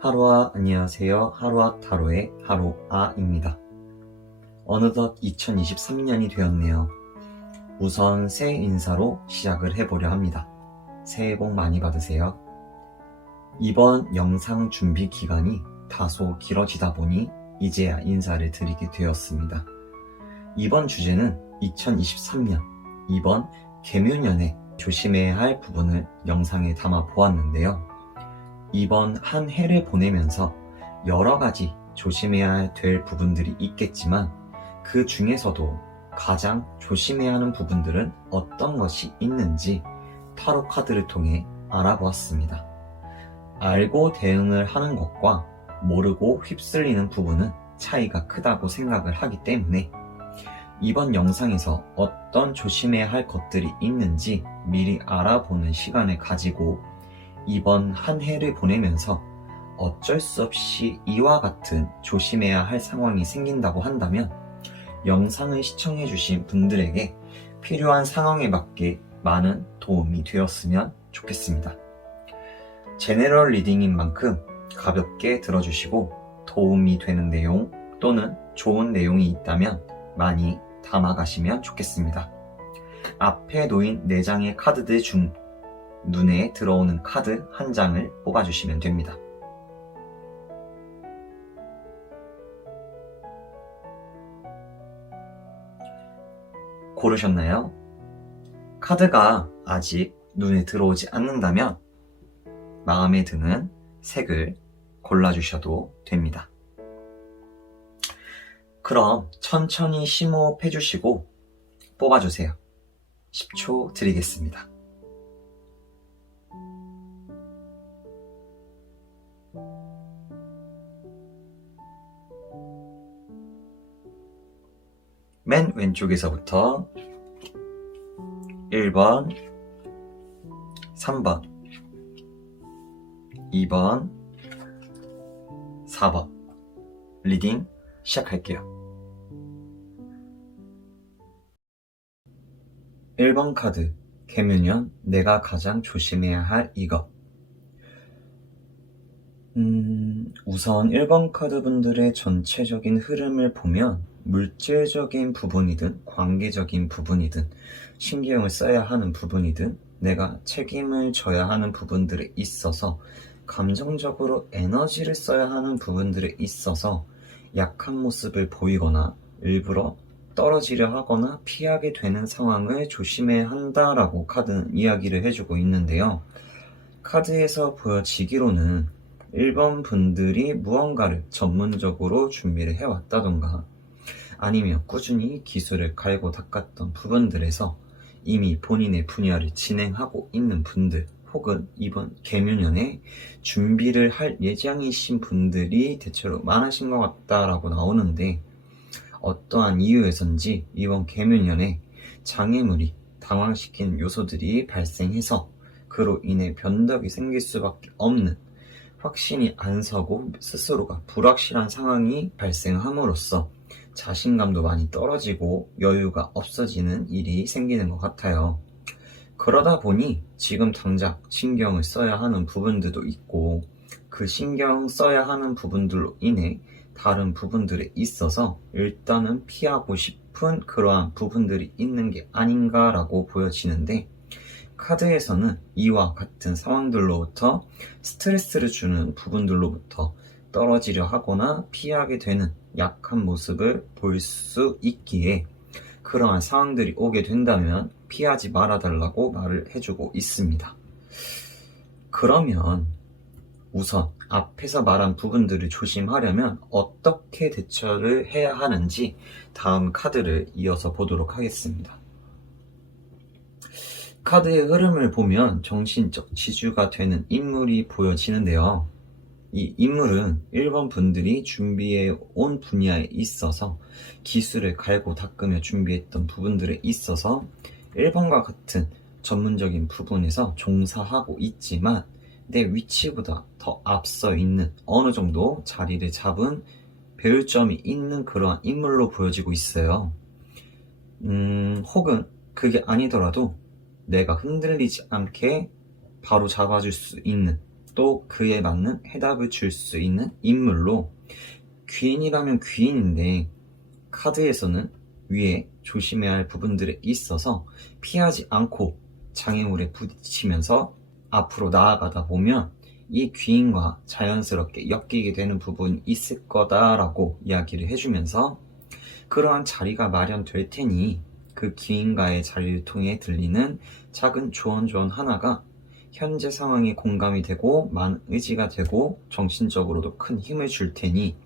하루아 안녕하세요. 하루아 타로의 하루아입니다. 어느덧 2023년이 되었네요. 우선 새해 인사로 시작을 해보려 합니다. 새해 복 많이 받으세요. 이번 영상 준비 기간이 다소 길어지다 보니 이제야 인사를 드리게 되었습니다. 이번 주제는 2023년 이번 개묘년에 조심해야 할 부분을 영상에 담아 보았는데요. 이번 한 해를 보내면서 여러 가지 조심해야 될 부분들이 있겠지만 그 중에서도 가장 조심해야 하는 부분들은 어떤 것이 있는지 타로 카드를 통해 알아보았습니다. 알고 대응을 하는 것과 모르고 휩쓸리는 부분은 차이가 크다고 생각을 하기 때문에 이번 영상에서 어떤 조심해야 할 것들이 있는지 미리 알아보는 시간을 가지고 이번 한 해를 보내면서 어쩔 수 없이 이와 같은 조심해야 할 상황이 생긴다고 한다면 영상을 시청해주신 분들에게 필요한 상황에 맞게 많은 도움이 되었으면 좋겠습니다. 제너럴 리딩인 만큼 가볍게 들어주시고 도움이 되는 내용 또는 좋은 내용이 있다면 많이 담아가시면 좋겠습니다. 앞에 놓인 4장의 카드들 중 눈에 들어오는 카드 한 장을 뽑아주시면 됩니다. 고르셨나요? 카드가 아직 눈에 들어오지 않는다면 마음에 드는 색을 골라주셔도 됩니다. 그럼 천천히 심호흡 해주시고 뽑아주세요. 10초 드리겠습니다. 맨 왼쪽에서부터 1번, 3번, 2번, 4번 리딩 시작할게요. 1번 카드, 개묘년 내가 가장 조심해야 할 이것. 우선 1번 카드 분들의 전체적인 흐름을 보면 물질적인 부분이든 관계적인 부분이든 신경을 써야 하는 부분이든 내가 책임을 져야 하는 부분들에 있어서 감정적으로 에너지를 써야 하는 부분들에 있어서 약한 모습을 보이거나 일부러 떨어지려 하거나 피하게 되는 상황을 조심해야 한다라고 카드는 이야기를 해주고 있는데요. 카드에서 보여지기로는 1번 분들이 무언가를 전문적으로 준비를 해왔다던가 아니면 꾸준히 기술을 갈고 닦았던 부분들에서 이미 본인의 분야를 진행하고 있는 분들 혹은 이번 개묘년에 준비를 할 예정이신 분들이 대체로 많으신 것 같다라고 나오는데 어떠한 이유에선지 이번 개묘년에 장애물이 당황시키는 요소들이 발생해서 그로 인해 변덕이 생길 수밖에 없는 확신이 안 서고 스스로가 불확실한 상황이 발생함으로써 자신감도 많이 떨어지고 여유가 없어지는 일이 생기는 것 같아요. 그러다 보니 지금 당장 신경을 써야 하는 부분들도 있고 그 신경 써야 하는 부분들로 인해 다른 부분들에 있어서 일단은 피하고 싶은 그러한 부분들이 있는 게 아닌가라고 보여지는데 카드에서는 이와 같은 상황들로부터 스트레스를 주는 부분들로부터 떨어지려 하거나 피하게 되는 약한 모습을 볼 수 있기에 그러한 상황들이 오게 된다면 피하지 말아달라고 말을 해주고 있습니다. 그러면 우선 앞에서 말한 부분들을 조심하려면 어떻게 대처를 해야 하는지 다음 카드를 이어서 보도록 하겠습니다. 카드의 흐름을 보면 정신적 지주가 되는 인물이 보여지는데요. 이 인물은 1번 분들이 준비해 온 분야에 있어서 기술을 갈고 닦으며 준비했던 부분들에 있어서 1번과 같은 전문적인 부분에서 종사하고 있지만 내 위치보다 더 앞서 있는 어느 정도 자리를 잡은 배울 점이 있는 그러한 인물로 보여지고 있어요. 혹은 그게 아니더라도 내가 흔들리지 않게 바로 잡아줄 수 있는 또 그에 맞는 해답을 줄 수 있는 인물로 귀인이라면 귀인인데 카드에서는 위에 조심해야 할 부분들에 있어서 피하지 않고 장애물에 부딪히면서 앞으로 나아가다 보면 이 귀인과 자연스럽게 엮이게 되는 부분이 있을 거다라고 이야기를 해주면서 그러한 자리가 마련될 테니 그 귀인과의 자리를 통해 들리는 작은 조언 하나가 현재 상황에 공감이 되고 많은 의지가 되고 정신적으로도 큰 힘을 줄 테니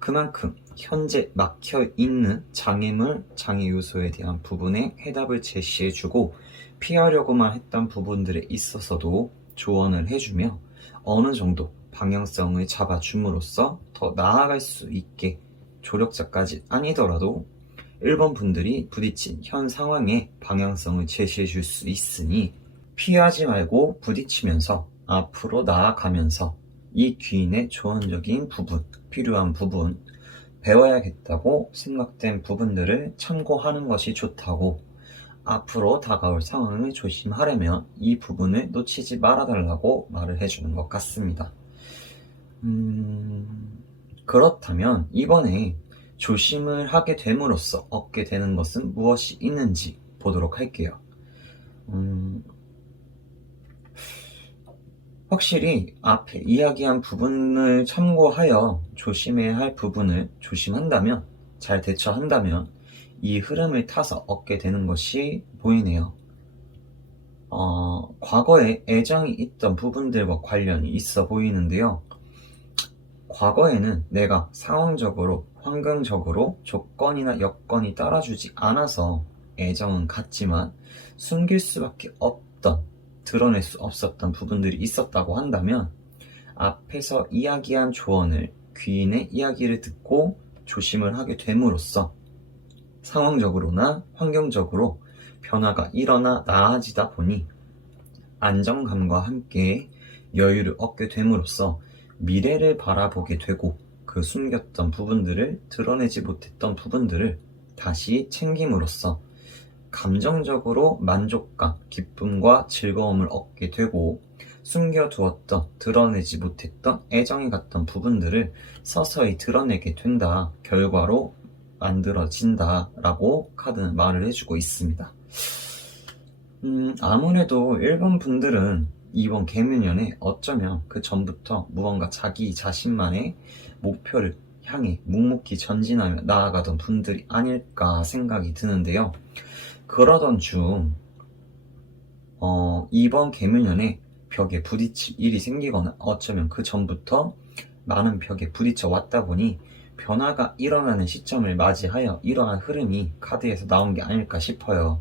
그만큼 현재 막혀있는 장애물, 장애 요소에 대한 부분에 해답을 제시해주고 피하려고만 했던 부분들에 있어서도 조언을 해주며 어느 정도 방향성을 잡아줌으로써 더 나아갈 수 있게 조력자까지 아니더라도 1번 분들이 부딪힌 현 상황에 방향성을 제시해 줄 수 있으니 피하지 말고 부딪히면서 앞으로 나아가면서 이 귀인의 조언적인 부분, 필요한 부분, 배워야겠다고 생각된 부분들을 참고하는 것이 좋다고 앞으로 다가올 상황을 조심하려면 이 부분을 놓치지 말아달라고 말을 해주는 것 같습니다. 그렇다면 이번에 조심을 하게 됨으로써 얻게 되는 것은 무엇이 있는지 보도록 할게요. 확실히 앞에 이야기한 부분을 참고하여 조심해야 할 부분을 조심한다면, 잘 대처한다면 이 흐름을 타서 얻게 되는 것이 보이네요. 과거에 애정이 있던 부분들과 관련이 있어 보이는데요. 과거에는 내가 상황적으로, 환경적으로 조건이나 여건이 따라주지 않아서 애정은 갔지만 숨길 수밖에 없던, 드러낼 수 없었던 부분들이 있었다고 한다면 앞에서 이야기한 조언을, 귀인의 이야기를 듣고 조심을 하게 됨으로써 상황적으로나 환경적으로 변화가 일어나 나아지다 보니 안정감과 함께 여유를 얻게 됨으로써 미래를 바라보게 되고 그 숨겼던 부분들을, 드러내지 못했던 부분들을 다시 챙김으로써 감정적으로 만족감, 기쁨과 즐거움을 얻게 되고 숨겨두었던, 드러내지 못했던 애정이 갔던 부분들을 서서히 드러내게 된다, 결과로 만들어진다 라고 카드는 말을 해주고 있습니다. 아무래도 1번 분들은 이번 개묘년에 어쩌면 그 전부터 무언가 자기 자신만의 목표를 향해 묵묵히 전진하며 나아가던 분들이 아닐까 생각이 드는데요. 그러던 중 이번 개묘년에 벽에 부딪힐 일이 생기거나 어쩌면 그 전부터 많은 벽에 부딪혀 왔다 보니 변화가 일어나는 시점을 맞이하여 이러한 흐름이 카드에서 나온 게 아닐까 싶어요.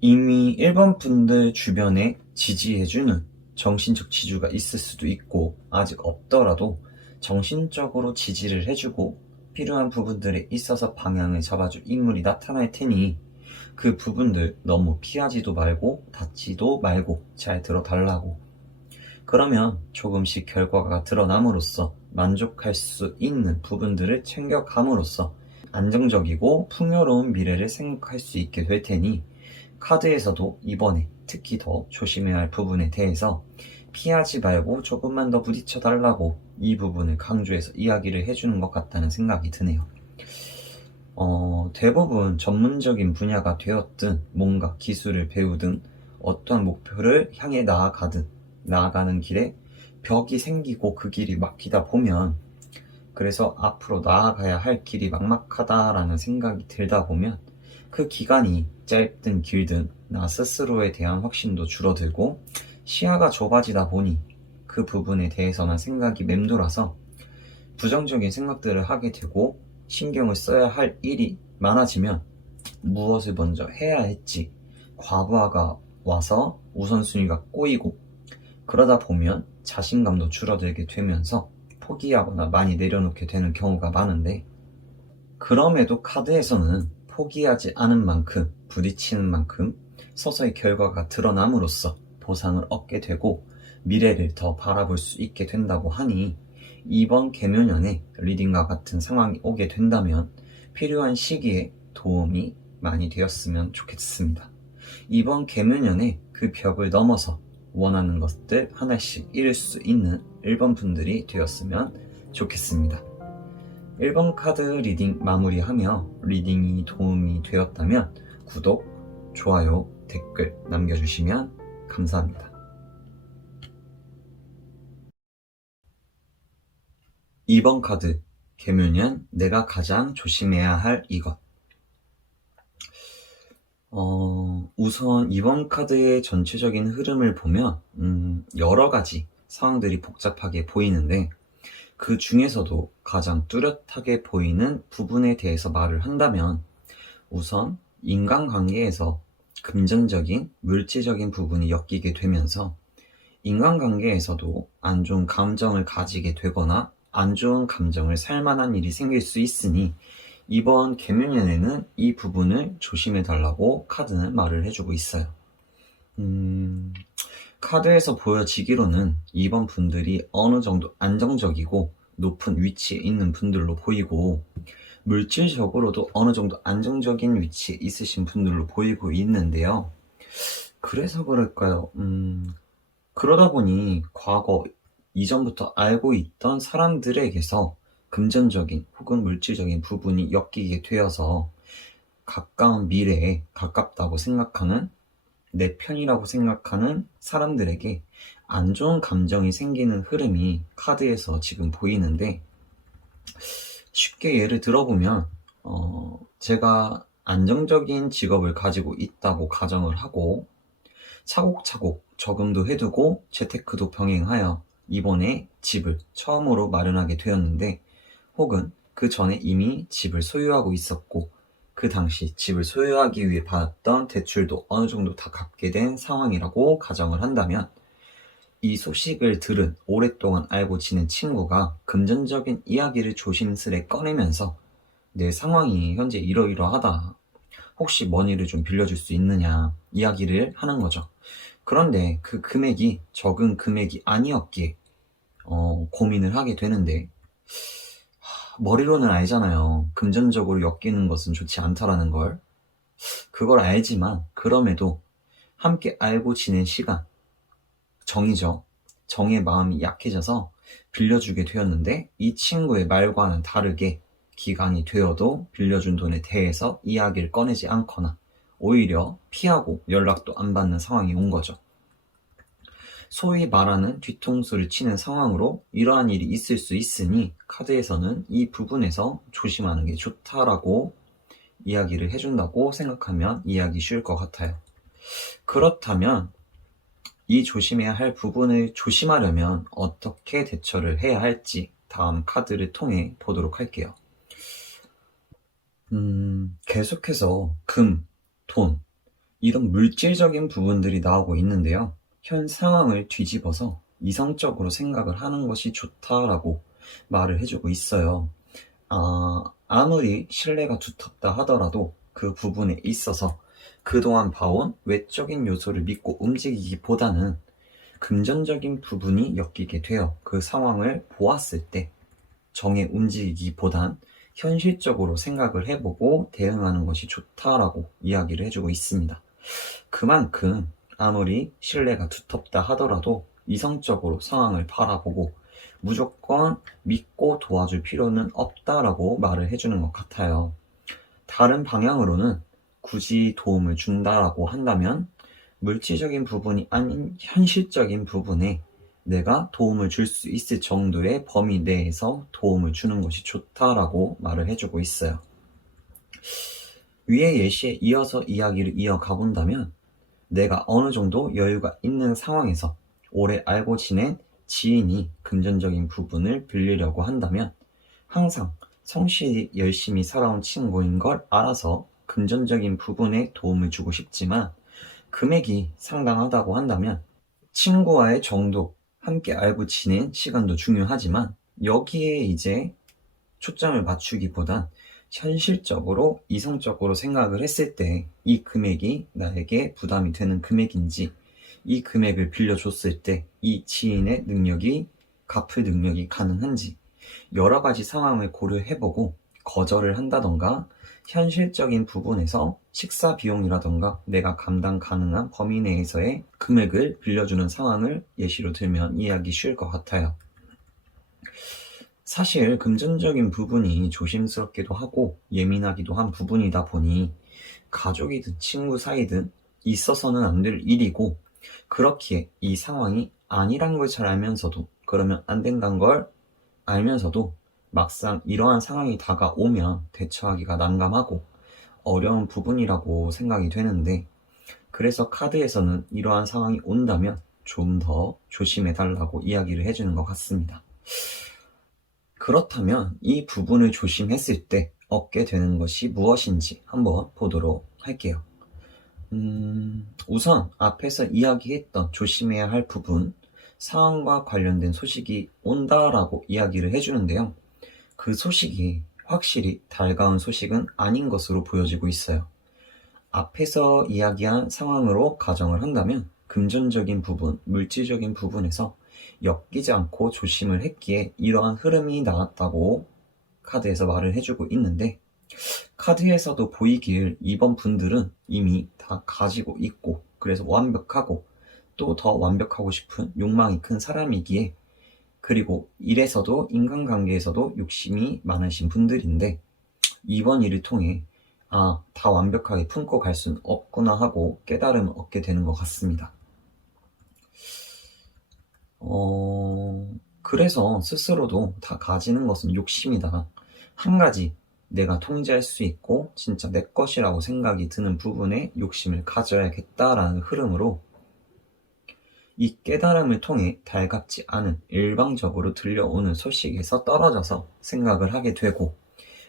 이미 1번 분들 주변에 지지해주는 정신적 지주가 있을 수도 있고 아직 없더라도 정신적으로 지지를 해주고 필요한 부분들에 있어서 방향을 잡아줄 인물이 나타날 테니 그 부분들 너무 피하지도 말고 닫지도 말고 잘 들어달라고. 그러면 조금씩 결과가 드러남으로써 만족할 수 있는 부분들을 챙겨감으로써 안정적이고 풍요로운 미래를 생각할 수 있게 될 테니 카드에서도 이번에 특히 더 조심해야 할 부분에 대해서 피하지 말고 조금만 더 부딪혀 달라고 이 부분을 강조해서 이야기를 해주는 것 같다는 생각이 드네요. 대부분 전문적인 분야가 되었든 뭔가 기술을 배우든 어떠한 목표를 향해 나아가든 나아가는 길에 벽이 생기고 그 길이 막히다 보면, 그래서 앞으로 나아가야 할 길이 막막하다라는 생각이 들다 보면 그 기간이 짧든 길든 나 스스로에 대한 확신도 줄어들고 시야가 좁아지다 보니 그 부분에 대해서만 생각이 맴돌아서 부정적인 생각들을 하게 되고 신경을 써야 할 일이 많아지면 무엇을 먼저 해야 했지 과부하가 와서 우선순위가 꼬이고, 그러다 보면 자신감도 줄어들게 되면서 포기하거나 많이 내려놓게 되는 경우가 많은데, 그럼에도 카드에서는 포기하지 않은 만큼, 부딪히는 만큼 서서히 결과가 드러남으로써 보상을 얻게 되고 미래를 더 바라볼 수 있게 된다고 하니 이번 개묘년에 리딩과 같은 상황이 오게 된다면 필요한 시기에 도움이 많이 되었으면 좋겠습니다. 이번 개묘년에 그 벽을 넘어서 원하는 것들 하나씩 이룰 수 있는 1번 분들이 되었으면 좋겠습니다. 1번 카드 리딩 마무리하며 리딩이 도움이 되었다면 구독, 좋아요, 댓글 남겨주시면 감사합니다. 2번 카드 계묘년 내가 가장 조심해야 할 이것. 우선 이번 카드의 전체적인 흐름을 보면 여러 가지 상황들이 복잡하게 보이는데 그 중에서도 가장 뚜렷하게 보이는 부분에 대해서 말을 한다면 우선 인간관계에서 금전적인 물질적인 부분이 엮이게 되면서 인간관계에서도 안 좋은 감정을 가지게 되거나 안 좋은 감정을 살 만한 일이 생길 수 있으니 이번 계묘년에는 이 부분을 조심해 달라고 카드는 말을 해주고 있어요. 카드에서 보여지기로는 이번 분들이 어느 정도 안정적이고 높은 위치에 있는 분들로 보이고 물질적으로도 어느 정도 안정적인 위치에 있으신 분들로 보이고 있는데요. 그래서 그럴까요? 그러다 보니 과거 이전부터 알고 있던 사람들에게서 금전적인 혹은 물질적인 부분이 엮이게 되어서 가까운 미래에 가깝다고 생각하는 내 편이라고 생각하는 사람들에게 안 좋은 감정이 생기는 흐름이 카드에서 지금 보이는데 쉽게 예를 들어보면 제가 안정적인 직업을 가지고 있다고 가정을 하고 차곡차곡 저금도 해두고 재테크도 병행하여 이번에 집을 처음으로 마련하게 되었는데 혹은 그 전에 이미 집을 소유하고 있었고 그 당시 집을 소유하기 위해 받았던 대출도 어느 정도 다 갚게 된 상황이라고 가정을 한다면 이 소식을 들은 오랫동안 알고 지낸 친구가 금전적인 이야기를 조심스레 꺼내면서 내 상황이 현재 이러이러하다. 혹시 머니를 좀 빌려줄 수 있느냐 이야기를 하는 거죠. 그런데 그 금액이 적은 금액이 아니었기에 고민을 하게 되는데 머리로는 알잖아요. 금전적으로 엮이는 것은 좋지 않다라는 걸. 그걸 알지만 그럼에도 함께 알고 지낸 시간, 정이죠. 정의 마음이 약해져서 빌려주게 되었는데 이 친구의 말과는 다르게 기간이 되어도 빌려준 돈에 대해서 이야기를 꺼내지 않거나 오히려 피하고 연락도 안 받는 상황이 온 거죠. 소위 말하는 뒤통수를 치는 상황으로 이러한 일이 있을 수 있으니 카드에서는 이 부분에서 조심하는 게 좋다라고 이야기를 해준다고 생각하면 이해하기 쉬울 것 같아요. 그렇다면 이 조심해야 할 부분을 조심하려면 어떻게 대처를 해야 할지 다음 카드를 통해 보도록 할게요. 계속해서 금, 돈 이런 물질적인 부분들이 나오고 있는데요. 현 상황을 뒤집어서 이성적으로 생각을 하는 것이 좋다라고 말을 해주고 있어요. 아무리 신뢰가 두텁다 하더라도 그 부분에 있어서 그동안 봐온 외적인 요소를 믿고 움직이기보다는 금전적인 부분이 엮이게 되어 그 상황을 보았을 때 정에 움직이기보단 현실적으로 생각을 해보고 대응하는 것이 좋다라고 이야기를 해주고 있습니다. 그만큼 아무리 신뢰가 두텁다 하더라도 이성적으로 상황을 바라보고 무조건 믿고 도와줄 필요는 없다라고 말을 해주는 것 같아요. 다른 방향으로는 굳이 도움을 준다라고 한다면 물질적인 부분이 아닌 현실적인 부분에 내가 도움을 줄 수 있을 정도의 범위 내에서 도움을 주는 것이 좋다라고 말을 해주고 있어요. 위의 예시에 이어서 이야기를 이어가 본다면 내가 어느 정도 여유가 있는 상황에서 오래 알고 지낸 지인이 금전적인 부분을 빌리려고 한다면 항상 성실히 열심히 살아온 친구인 걸 알아서 금전적인 부분에 도움을 주고 싶지만 금액이 상당하다고 한다면 친구와의 정도, 함께 알고 지낸 시간도 중요하지만 여기에 이제 초점을 맞추기보단 현실적으로 이성적으로 생각을 했을 때 이 금액이 나에게 부담이 되는 금액인지 이 금액을 빌려줬을 때 이 지인의 능력이 갚을 능력이 가능한지 여러 가지 상황을 고려해보고 거절을 한다던가 현실적인 부분에서 식사 비용이라던가 내가 감당 가능한 범위 내에서의 금액을 빌려주는 상황을 예시로 들면 이해하기 쉬울 것 같아요. 사실 금전적인 부분이 조심스럽기도 하고 예민하기도 한 부분이다 보니 가족이든 친구 사이든 있어서는 안 될 일이고, 그렇기에 이 상황이 아니란 걸 잘 알면서도, 그러면 안 된다는 걸 알면서도 막상 이러한 상황이 다가오면 대처하기가 난감하고 어려운 부분이라고 생각이 되는데, 그래서 카드에서는 이러한 상황이 온다면 좀 더 조심해 달라고 이야기를 해주는 것 같습니다. 그렇다면 이 부분을 조심했을 때 얻게 되는 것이 무엇인지 한번 보도록 할게요. 우선 앞에서 이야기했던 조심해야 할 부분, 상황과 관련된 소식이 온다라고 이야기를 해주는데요. 그 소식이 확실히 달가운 소식은 아닌 것으로 보여지고 있어요. 앞에서 이야기한 상황으로 가정을 한다면 금전적인 부분, 물질적인 부분에서 엮이지 않고 조심을 했기에 이러한 흐름이 나왔다고 카드에서 말을 해주고 있는데, 카드에서도 보이길 이번 분들은 이미 다 가지고 있고, 그래서 완벽하고 또 더 완벽하고 싶은 욕망이 큰 사람이기에, 그리고 일에서도 인간관계에서도 욕심이 많으신 분들인데, 이번 일을 통해 다 완벽하게 품고 갈 수는 없구나 하고 깨달음을 얻게 되는 것 같습니다. 그래서 스스로도 다 가지는 것은 욕심이다. 한 가지 내가 통제할 수 있고 진짜 내 것이라고 생각이 드는 부분에 욕심을 가져야겠다라는 흐름으로 이 깨달음을 통해 달갑지 않은 일방적으로 들려오는 소식에서 떨어져서 생각을 하게 되고,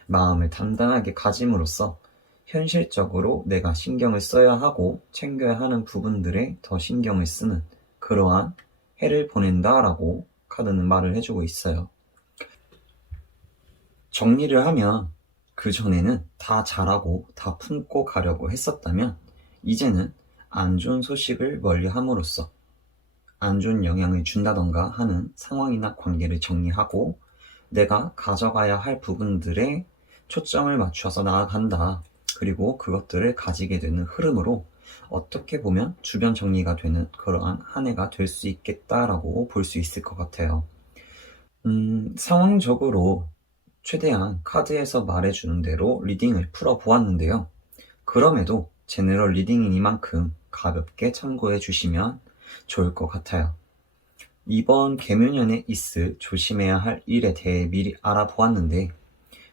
마음을 단단하게 가짐으로써 현실적으로 내가 신경을 써야 하고 챙겨야 하는 부분들에 더 신경을 쓰는 그러한 해를 보낸다라고 카드는 말을 해주고 있어요. 정리를 하면 그전에는 다 잘하고 다 품고 가려고 했었다면 이제는 안 좋은 소식을 멀리함으로써 안 좋은 영향을 준다던가 하는 상황이나 관계를 정리하고 내가 가져가야 할 부분들에 초점을 맞춰서 나아간다. 그리고 그것들을 가지게 되는 흐름으로 어떻게 보면 주변 정리가 되는 그러한 한 해가 될 수 있겠다라고 볼 수 있을 것 같아요. 상황적으로 최대한 카드에서 말해주는 대로 리딩을 풀어보았는데요. 그럼에도 제너럴 리딩이니만큼 가볍게 참고해 주시면 좋을 것 같아요. 이번 개묘년에 있을 조심해야 할 일에 대해 미리 알아보았는데,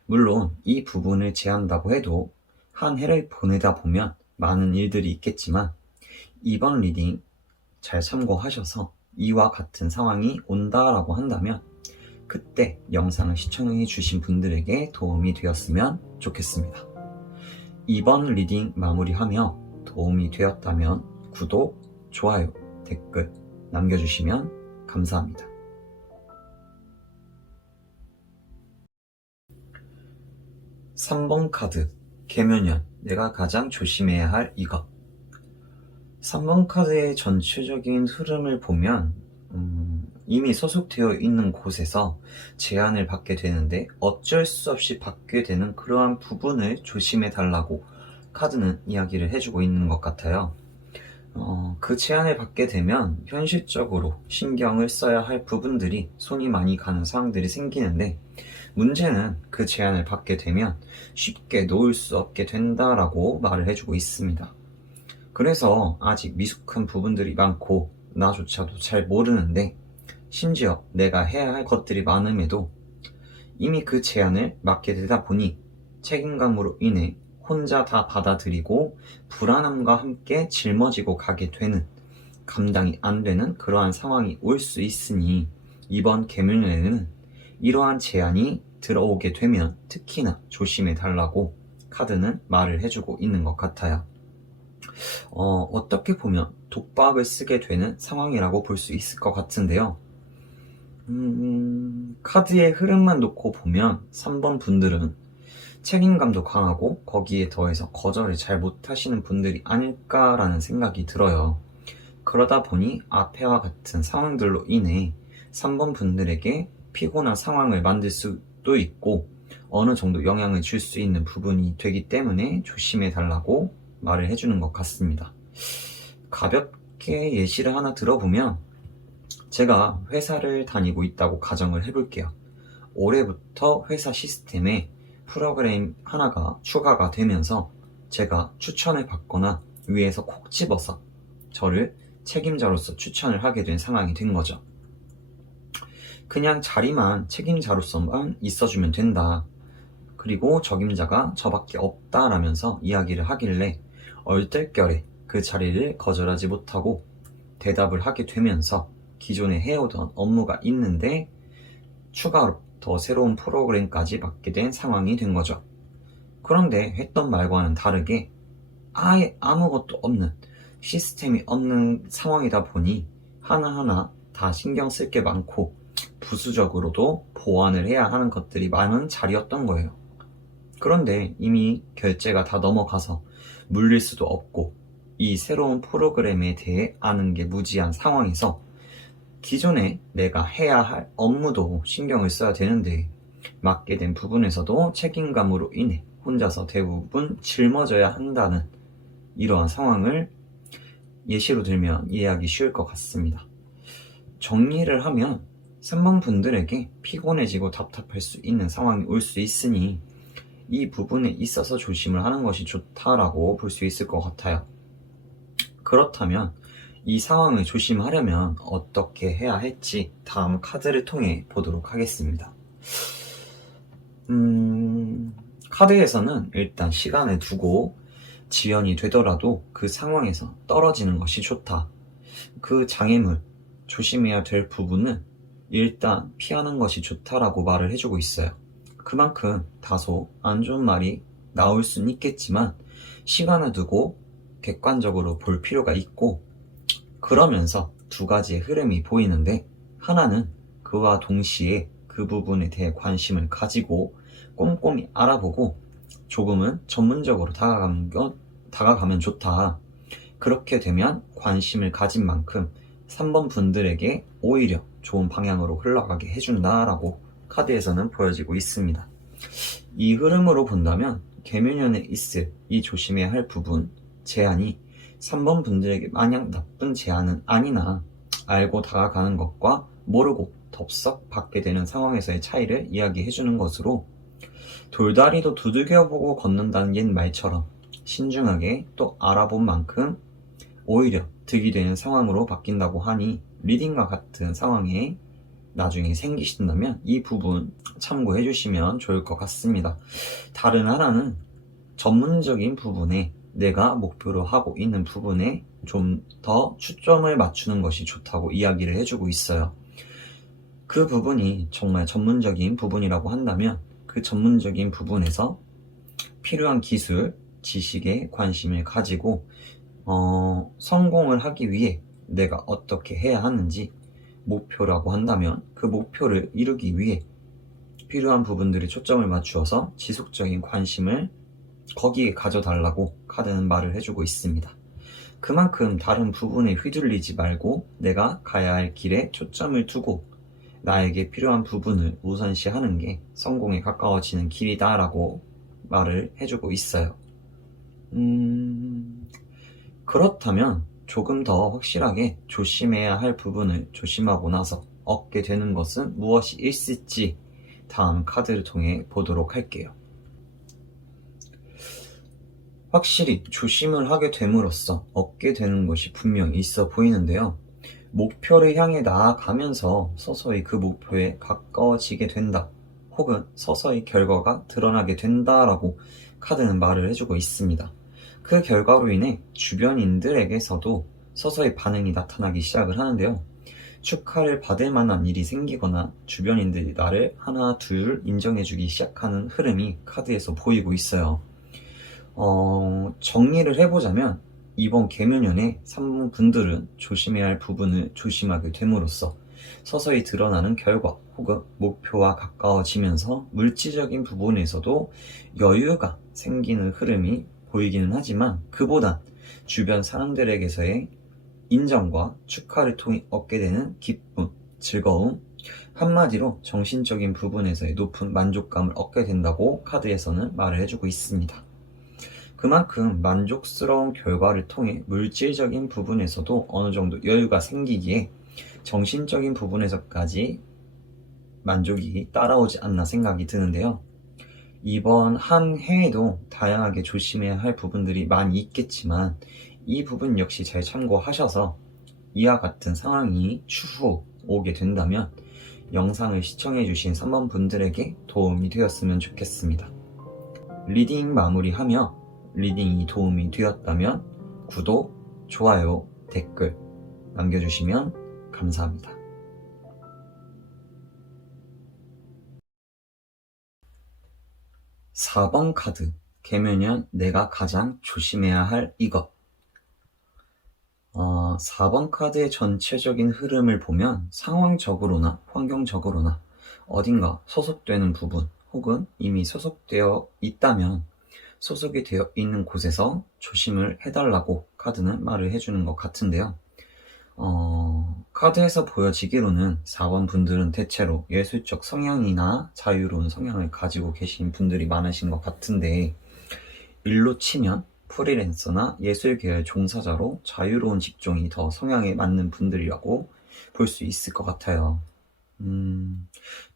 물론 이 부분을 제한다고 해도 한 해를 보내다 보면 많은 일들이 있겠지만, 이번 리딩 잘 참고하셔서 이와 같은 상황이 온다라고 한다면 그때 영상을 시청해 주신 분들에게 도움이 되었으면 좋겠습니다. 이번 리딩 마무리하며 도움이 되었다면 구독, 좋아요, 댓글 남겨주시면 감사합니다. 3번 카드, 개묘년, 내가 가장 조심해야 할 이것. 3번 카드의 전체적인 흐름을 보면 이미 소속되어 있는 곳에서 제한을 받게 되는데 어쩔 수 없이 받게 되는 그러한 부분을 조심해 달라고 카드는 이야기를 해주고 있는 것 같아요. 그 제한을 받게 되면 현실적으로 신경을 써야 할 부분들이 손이 많이 가는 상황들이 생기는데, 문제는 그 제한을 받게 되면 쉽게 놓을 수 없게 된다라고 말을 해주고 있습니다. 그래서 아직 미숙한 부분들이 많고 나조차도 잘 모르는데, 심지어 내가 해야 할 것들이 많음에도 이미 그 제안을 맡게 되다 보니 책임감으로 인해 혼자 다 받아들이고 불안함과 함께 짊어지고 가게 되는, 감당이 안 되는 그러한 상황이 올 수 있으니 이번 개묘년에는 이러한 제안이 들어오게 되면 특히나 조심해 달라고 카드는 말을 해주고 있는 것 같아요. 어떻게 보면 독박을 쓰게 되는 상황이라고 볼 수 있을 것 같은데요. 카드의 흐름만 놓고 보면 3번 분들은 책임감도 강하고 거기에 더해서 거절을 잘 못하시는 분들이 아닐까라는 생각이 들어요. 그러다 보니 앞에와 같은 상황들로 인해 3번 분들에게 피곤한 상황을 만들 수도 있고, 어느 정도 영향을 줄 수 있는 부분이 되기 때문에 조심해 달라고 말을 해주는 것 같습니다. 가볍게 예시를 하나 들어보면, 제가 회사를 다니고 있다고 가정을 해볼게요. 올해부터 회사 시스템에 프로그램 하나가 추가가 되면서 제가 추천을 받거나 위에서 콕 집어서 저를 책임자로서 추천을 하게 된 상황이 된 거죠. 그냥 자리만 책임자로서만 있어주면 된다. 그리고 적임자가 저밖에 없다라면서 이야기를 하길래 얼떨결에 그 자리를 거절하지 못하고 대답을 하게 되면서 기존에 해오던 업무가 있는데 추가로 더 새로운 프로그램까지 받게 된 상황이 된 거죠. 그런데 했던 말과는 다르게 아예 아무것도 없는, 시스템이 없는 상황이다 보니 하나하나 다 신경 쓸 게 많고 부수적으로도 보완을 해야 하는 것들이 많은 자리였던 거예요. 그런데 이미 결제가 다 넘어가서 물릴 수도 없고 이 새로운 프로그램에 대해 아는 게 무지한 상황에서 기존에 내가 해야 할 업무도 신경을 써야 되는데 맡게 된 부분에서도 책임감으로 인해 혼자서 대부분 짊어져야 한다는 이러한 상황을 예시로 들면 이해하기 쉬울 것 같습니다. 정리를 하면 3번 분들에게 피곤해지고 답답할 수 있는 상황이 올 수 있으니 이 부분에 있어서 조심을 하는 것이 좋다라고 볼 수 있을 것 같아요. 그렇다면 이 상황을 조심하려면 어떻게 해야 할지 다음 카드를 통해 보도록 하겠습니다. 카드에서는 일단 시간을 두고 지연이 되더라도 그 상황에서 떨어지는 것이 좋다. 그 장애물, 조심해야 될 부분은 일단 피하는 것이 좋다라고 말을 해주고 있어요. 그만큼 다소 안 좋은 말이 나올 수는 있겠지만 시간을 두고 객관적으로 볼 필요가 있고, 그러면서 두 가지의 흐름이 보이는데, 하나는 그와 동시에 그 부분에 대해 관심을 가지고 꼼꼼히 알아보고 조금은 전문적으로 다가가면 좋다. 그렇게 되면 관심을 가진 만큼 3번 분들에게 오히려 좋은 방향으로 흘러가게 해준다라고 카드에서는 보여지고 있습니다. 이 흐름으로 본다면 계묘년에 있을 이 조심해야 할 부분, 제안이 3번 분들에게 마냥 나쁜 제안은 아니나 알고 다가가는 것과 모르고 덥석 받게 되는 상황에서의 차이를 이야기해주는 것으로, 돌다리도 두들겨보고 걷는다는 옛 말처럼 신중하게 또 알아본 만큼 오히려 득이 되는 상황으로 바뀐다고 하니, 리딩과 같은 상황에 나중에 생기신다면 이 부분 참고해 주시면 좋을 것 같습니다. 다른 하나는 전문적인 부분에, 내가 목표로 하고 있는 부분에 좀 더 초점을 맞추는 것이 좋다고 이야기를 해주고 있어요. 그 부분이 정말 전문적인 부분이라고 한다면 그 전문적인 부분에서 필요한 기술, 지식에 관심을 가지고 성공을 하기 위해 내가 어떻게 해야 하는지, 목표라고 한다면 그 목표를 이루기 위해 필요한 부분들에 초점을 맞추어서 지속적인 관심을 거기에 가져달라고 카드는 말을 해주고 있습니다. 그만큼 다른 부분에 휘둘리지 말고 내가 가야 할 길에 초점을 두고 나에게 필요한 부분을 우선시하는 게 성공에 가까워지는 길이다라고 말을 해주고 있어요. 그렇다면 조금 더 확실하게 조심해야 할 부분을 조심하고 나서 얻게 되는 것은 무엇이 있을지 다음 카드를 통해 보도록 할게요. 확실히 조심을 하게 됨으로써 얻게 되는 것이 분명히 있어 보이는데요. 목표를 향해 나아가면서 서서히 그 목표에 가까워지게 된다, 혹은 서서히 결과가 드러나게 된다라고 카드는 말을 해주고 있습니다. 그 결과로 인해 주변인들에게서도 서서히 반응이 나타나기 시작을 하는데요. 축하를 받을 만한 일이 생기거나 주변인들이 나를 하나 둘 인정해주기 시작하는 흐름이 카드에서 보이고 있어요. 정리를 해보자면 이번 계묘년에 3번 분들은 조심해야 할 부분을 조심하게 됨으로써 서서히 드러나는 결과 혹은 목표와 가까워지면서 물질적인 부분에서도 여유가 생기는 흐름이 보이기는 하지만, 그보단 주변 사람들에게서의 인정과 축하를 통해 얻게 되는 기쁨, 즐거움, 한마디로 정신적인 부분에서의 높은 만족감을 얻게 된다고 카드에서는 말을 해주고 있습니다. 그만큼 만족스러운 결과를 통해 물질적인 부분에서도 어느 정도 여유가 생기기에 정신적인 부분에서까지 만족이 따라오지 않나 생각이 드는데요. 이번 한 해에도 다양하게 조심해야 할 부분들이 많이 있겠지만 이 부분 역시 잘 참고하셔서 이와 같은 상황이 추후 오게 된다면 영상을 시청해주신 3번 분들에게 도움이 되었으면 좋겠습니다. 리딩 마무리하며 리딩이 도움이 되었다면 구독, 좋아요, 댓글 남겨주시면 감사합니다. 4번 카드, 개묘년 내가 가장 조심해야 할 이것. 4번 카드의 전체적인 흐름을 보면 상황적으로나 환경적으로나 어딘가 소속되는 부분 혹은 이미 소속되어 있다면 소속이 되어 있는 곳에서 조심을 해달라고 카드는 말을 해주는 것 같은데요. 카드에서 보여지기로는 4번 분들은 대체로 예술적 성향이나 자유로운 성향을 가지고 계신 분들이 많으신 것 같은데, 일로 치면 프리랜서나 예술 계열 종사자로 자유로운 직종이 더 성향에 맞는 분들이라고 볼 수 있을 것 같아요.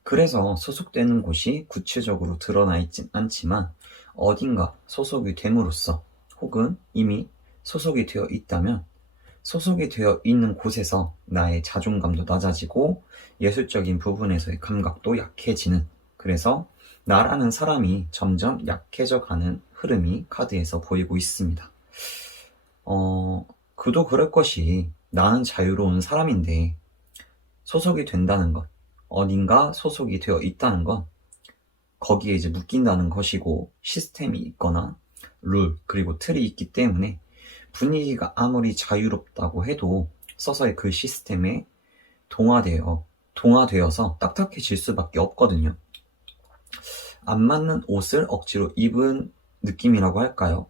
그래서 소속되는 곳이 구체적으로 드러나 있진 않지만 어딘가 소속이 됨으로써 혹은 이미 소속이 되어 있다면 소속이 되어 있는 곳에서 나의 자존감도 낮아지고 예술적인 부분에서의 감각도 약해지는, 그래서 나라는 사람이 점점 약해져 가는 흐름이 카드에서 보이고 있습니다. 그도 그럴 것이 나는 자유로운 사람인데 소속이 된다는 것, 어딘가 소속이 되어 있다는 건 거기에 이제 묶인다는 것이고 시스템이 있거나 룰 그리고 틀이 있기 때문에 분위기가 아무리 자유롭다고 해도 서서히 그 시스템에 동화되어서 딱딱해질 수밖에 없거든요. 안 맞는 옷을 억지로 입은 느낌이라고 할까요?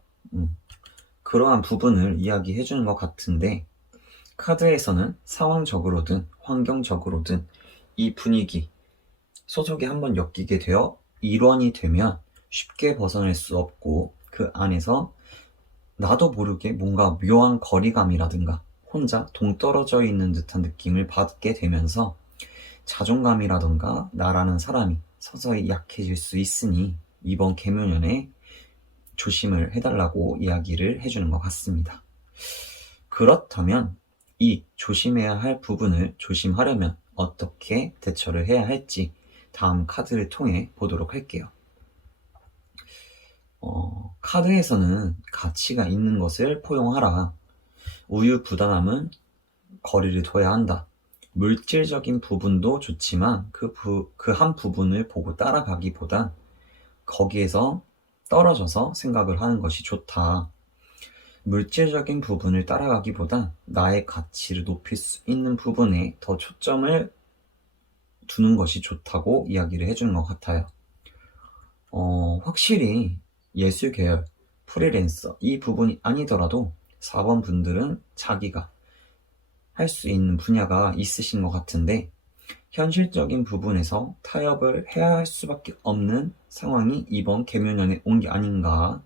그러한 부분을 이야기해 주는 것 같은데, 카드에서는 상황적으로든 환경적으로든 이 분위기, 소속이 한번 엮이게 되어 일원이 되면 쉽게 벗어날 수 없고 그 안에서 나도 모르게 뭔가 묘한 거리감이라든가 혼자 동떨어져 있는 듯한 느낌을 받게 되면서 자존감이라든가 나라는 사람이 서서히 약해질 수 있으니 이번 개묘년에 조심을 해달라고 이야기를 해주는 것 같습니다. 그렇다면 이 조심해야 할 부분을 조심하려면 어떻게 대처를 해야 할지 다음 카드를 통해 보도록 할게요. 카드에서는 가치가 있는 것을 포용하라. 우유부단함은 거리를 둬야 한다. 물질적인 부분도 좋지만 그 한 부분을 보고 따라가기보단 거기에서 떨어져서 생각을 하는 것이 좋다. 물질적인 부분을 따라가기보단 나의 가치를 높일 수 있는 부분에 더 초점을 두는 것이 좋다고 이야기를 해주는 것 같아요. 확실히 예술 계열, 프리랜서 이 부분이 아니더라도 4번 분들은 자기가 할 수 있는 분야가 있으신 것 같은데 현실적인 부분에서 타협을 해야 할 수밖에 없는 상황이 이번 개묘년에 온 게 아닌가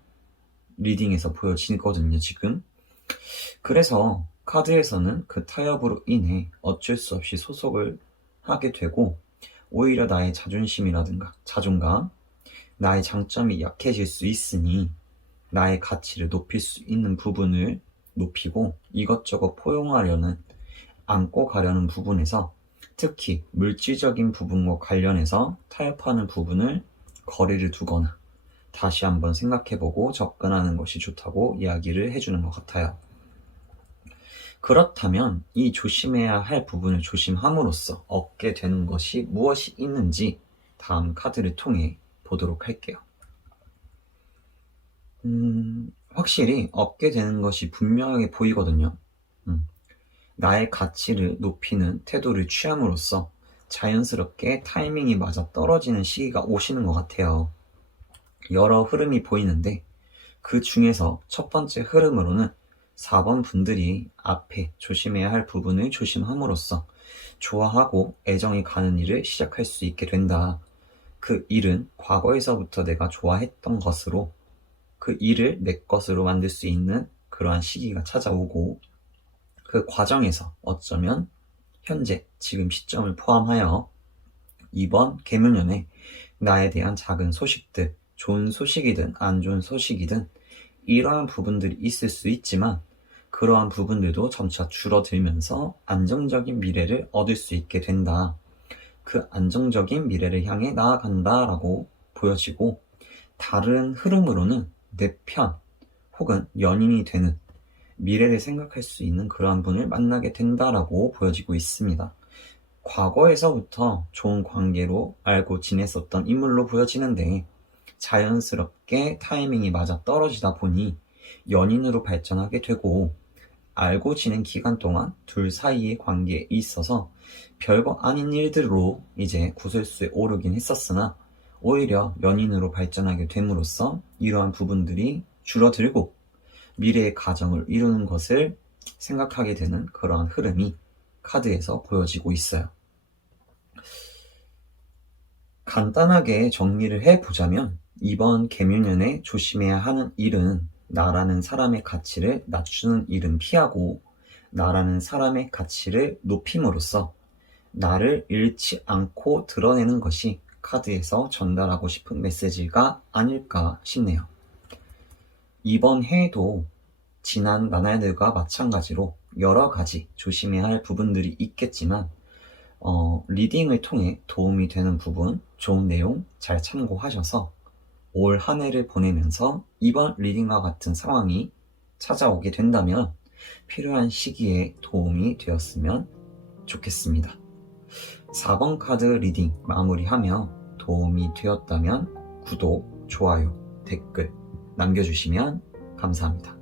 리딩에서 보여지거든요, 지금. 그래서 카드에서는 그 타협으로 인해 어쩔 수 없이 소속을 하게 되고 오히려 나의 자존심이라든가 자존감, 나의 장점이 약해질 수 있으니 나의 가치를 높일 수 있는 부분을 높이고 이것저것 포용하려는, 안고 가려는 부분에서 특히 물질적인 부분과 관련해서 타협하는 부분을 거리를 두거나 다시 한번 생각해보고 접근하는 것이 좋다고 이야기를 해주는 것 같아요. 그렇다면 이 조심해야 할 부분을 조심함으로써 얻게 되는 것이 무엇이 있는지 다음 카드를 통해 보도록 할게요. 확실히 얻게 되는 것이 분명하게 보이거든요. 나의 가치를 높이는 태도를 취함으로써 자연스럽게 타이밍이 맞아 떨어지는 시기가 오시는 것 같아요. 여러 흐름이 보이는데 그 중에서 첫 번째 흐름으로는 4번 분들이 앞에 조심해야 할 부분을 조심함으로써 좋아하고 애정이 가는 일을 시작할 수 있게 된다. 그 일은 과거에서부터 내가 좋아했던 것으로 그 일을 내 것으로 만들 수 있는 그러한 시기가 찾아오고 그 과정에서 어쩌면 현재, 지금 시점을 포함하여 이번 계묘년에 나에 대한 작은 소식들, 좋은 소식이든 안 좋은 소식이든 이러한 부분들이 있을 수 있지만 그러한 부분들도 점차 줄어들면서 안정적인 미래를 얻을 수 있게 된다. 그 안정적인 미래를 향해 나아간다라고 보여지고 다른 흐름으로는 내 편 혹은 연인이 되는 미래를 생각할 수 있는 그러한 분을 만나게 된다라고 보여지고 있습니다. 과거에서부터 좋은 관계로 알고 지냈었던 인물로 보여지는데 자연스럽게 타이밍이 맞아 떨어지다 보니 연인으로 발전하게 되고 알고 지낸 기간 동안 둘 사이의 관계에 있어서 별거 아닌 일들로 이제 구설수에 오르긴 했었으나 오히려 연인으로 발전하게 됨으로써 이러한 부분들이 줄어들고 미래의 가정을 이루는 것을 생각하게 되는 그러한 흐름이 카드에서 보여지고 있어요. 간단하게 정리를 해보자면 이번 계묘년에 조심해야 하는 일은 나라는 사람의 가치를 낮추는 일은 피하고 나라는 사람의 가치를 높임으로써 나를 잃지 않고 드러내는 것이 카드에서 전달하고 싶은 메시지가 아닐까 싶네요. 이번 해에도 지난 나날들과 마찬가지로 여러 가지 조심해야 할 부분들이 있겠지만 리딩을 통해 도움이 되는 부분, 좋은 내용 잘 참고하셔서 올 한 해를 보내면서 이번 리딩과 같은 상황이 찾아오게 된다면 필요한 시기에 도움이 되었으면 좋겠습니다. 4번 카드 리딩 마무리하며 도움이 되었다면 구독, 좋아요, 댓글 남겨주시면 감사합니다.